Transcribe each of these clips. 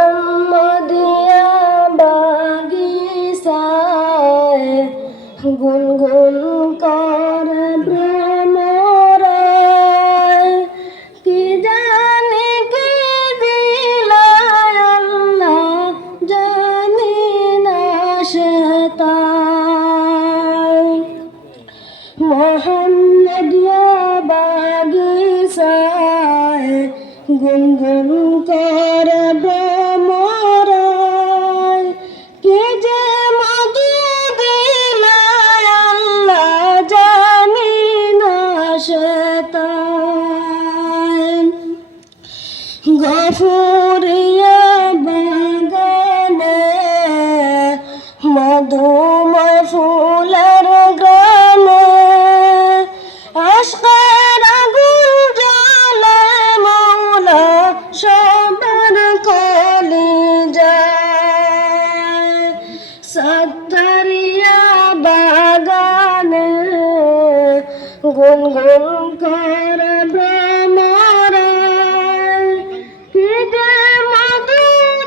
মোহাম্মদিয়া বাগিচায় গুনগুন করে ভ্রমরায়, কি জানি কি দিলায় আল্লাহ জানি না সে তাই। মোহাম্মদিয়া বাগিচায় গুনগুন করে ভ্রমরায়, কে যে মধু দিলায় আল্লাহ জানি না সে তাই। গফুরিয়া বাগানে মধুময় ফুলের গ্রামে, আশকের আগুন জ্বলে মওলা সবার কলিজায়। সত্তরিয়া বাগানে গুনগুন করে ভ্রমরায়, কি যে মধু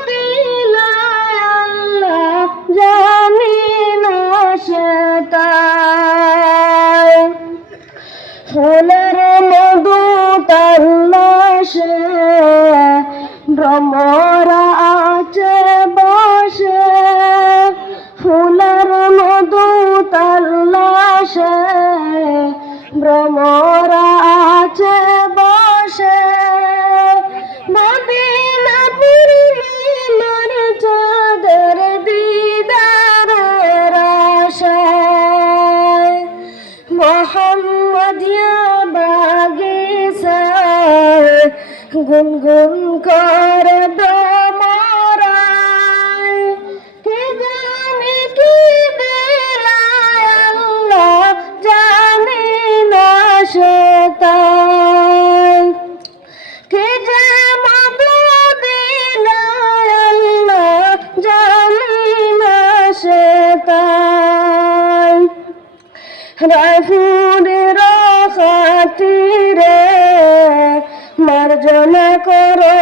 দিলায় আল্লাহ জানি না সে তাই। ফুলের মধু তালাশে ভ্রমরা আছে বসে, ফুলের মধু তালাশে ভ্রমরা আছে বসে, মদিনাপুর মিনার চাঁদের দিদারের আশায়। মোহাম্মদিয়া বাগিচায় গুনগুন করে ভ্রমরায়, কি জানি কি দিলায় আল্লাহ জানি না সে তাই। কি যে মধু দিলায় আল্লাহ জানি না সে তাই। রাইফুলের খাতিরে মার্জনা করো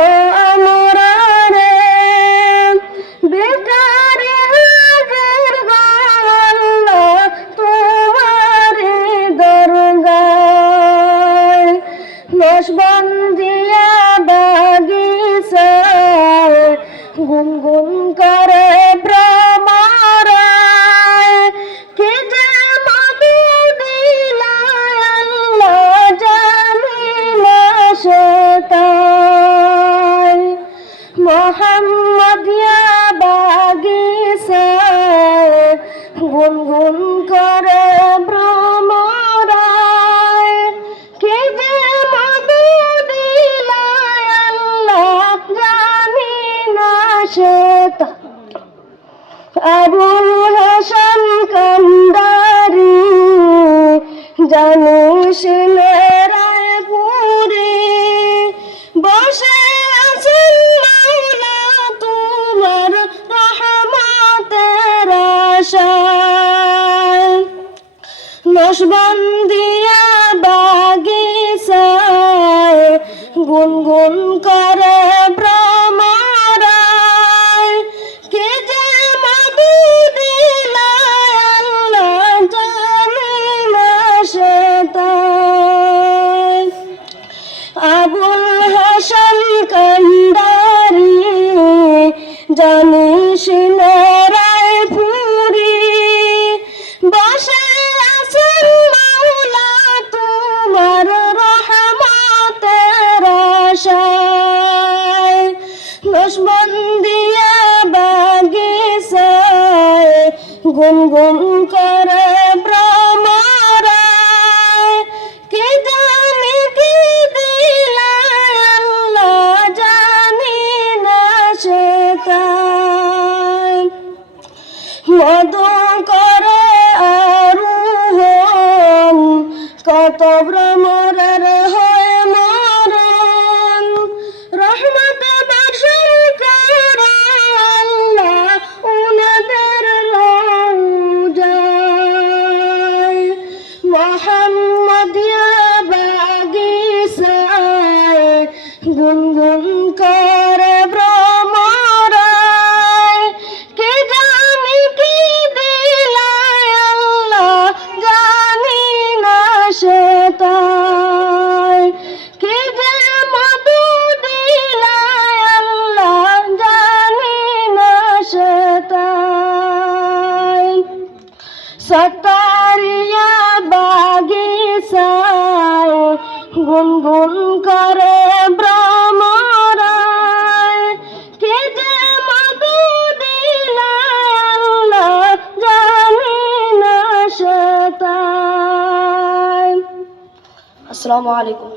আমরা রে, বেকারি হাজির গো আল্লাহ তোমারি দরগায়। নশবন্দিয়া বাগিচায় গুনগুন করে ভ্রমরায়, কি যে মধু দিলায় আল্লাহ জানি না সে তাই। মোহাম্মদিয়া বাগিচায় গুনগুন করে ভ্রমরায়, কি যে মধু দিলায় আল্লাহ জানি না সে তাই। আবুল হাসান কান্দারি জানিস রায়পুরে বসে আছেন মওলা তোমার রহমতের আশায়। নশবন্দিয়া বাগিচায় গুনগুন করে ভ্রমরায়, কে যে মধু দিলায় আল্লাহ জানি না সে তাই। আবুল হাসান কান্দারি জানিস রায়পুরি বসে আছেন মওলা তোমার রহমতের আশায়। নশবন্দিয়া বাগিচায় গুনগুন করে ভ্রমরায়, কি জানি কি দিলায় আল্লাহ জানি না সে তাই। মধু করে আরোহণ কত ভ্রমরের হয় মরণ, রহমত বর্ষণ করো আল্লাহ উনাদের রওজায়। সতারিয়া বাগিচায় গুনগুন করে ভ্রমরায় কে যে মধু দিলা আল্লাহ জানি না সে তাই। আসসালামু আলাইকুম।